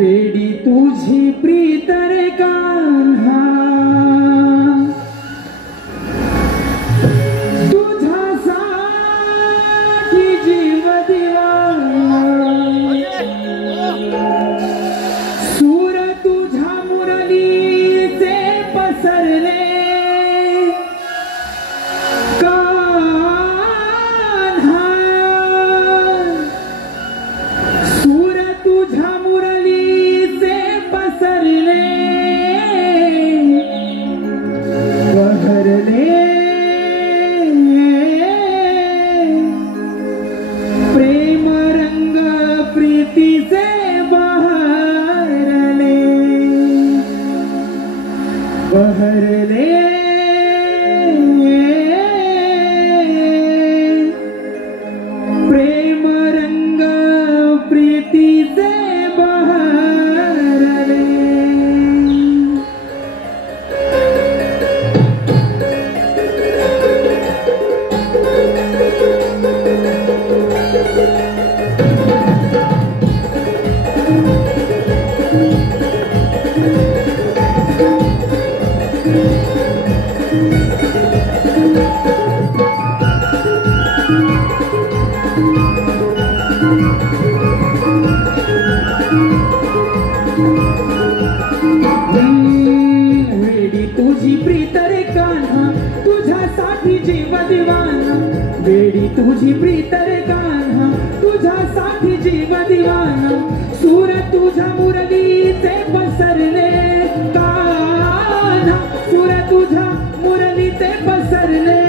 वेडी तुझी प्रीत रे कान्हा, तुझ्यासाठी जीव दिवाना, सूर तुझ्या मुरलीचे पसरले कान्हा, सूर तुझ्या मुरलीचे पसरले बहरले प्रेम रंग प्रीतीचे बहरले बहरले प्रेम रंग प्रीतीचे बहरले। वेडी तुझी प्रीत रे कान्हा, तुझ्यासाठी जीव दिवाना, वेडी तुझी प्रीत रे कान्हा, तुझ्यासाठी जीव दिवाना, सूर तुझ्या मुरलीचे पसरले कान्हा, सूर तुझ्या मुरलीचे पसरले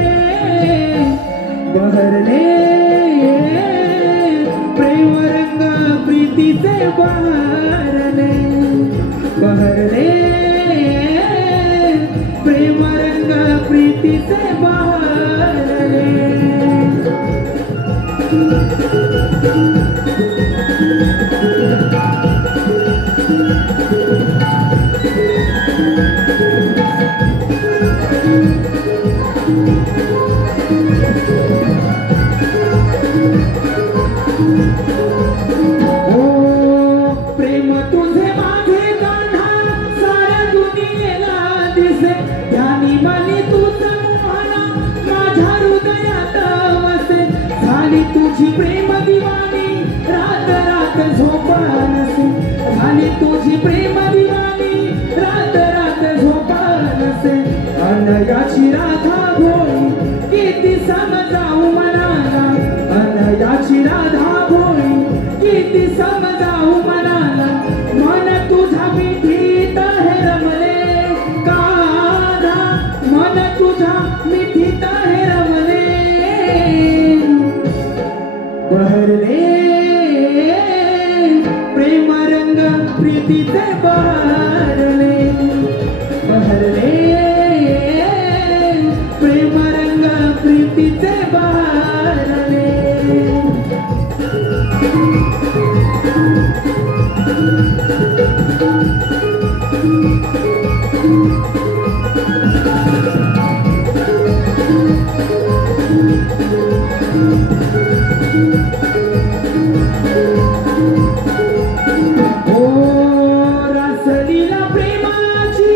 बहरले प्रेम रंग प्रीतीचे बहरले बहरले प्रेम रंग प्रीतीचे बहरले। ओ प्रेम तुझे माझे कान्हा, साऱ्या दुनियेला दिसे, ध्यानी मनी तुझं मोहना, माझ्या हृदयात वसे, झाली तुझी प्रेम दिवानी, रात रात झोपा नसे, झाली तुझी प्रेम दिवानी, रात रात झोपा नसे, अनयाची राधा भोळी किती समजावू मनाला, अनयाची राधा भोळी किती समजावू मनाला, मन तुझ्या मिठीत हे रमले कान्हा, मन तुझ्या मिठीत हे रमले बहरले प्रेम रंग प्रीतीचे बहरले बहरले प्रेम रंग प्रीतीचे बहरले। रासलीला प्रेमाची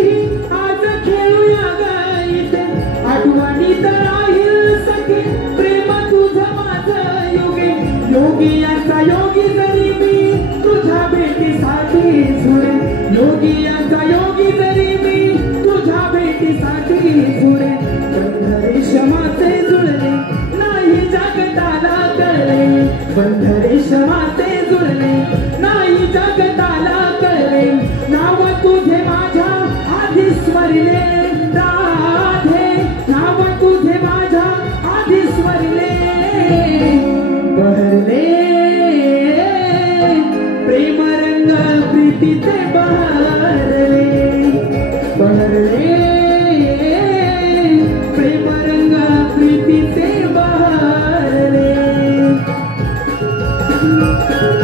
आज खेळूया गाईते, आठवणीत राहील सखे प्रेम तुझं माझं योगी, योगी यांचा योगी जरी मी तुझ्या भेटीसाठी झुरे, योगी यांचा योगी जरी मी तुझ्या भेटीसाठी झुरे, बंध रेशमाचे जुळले नाही जगताला कळले, बंध रेशमाचे जुळले नाही जगताला कळले, नाव तुझे माझ्या आधी स्मरले राधे, नाव तुझे माझ्या आधी स्मरले बहरले प्रेम रंग प्रीतीचे बहरले ग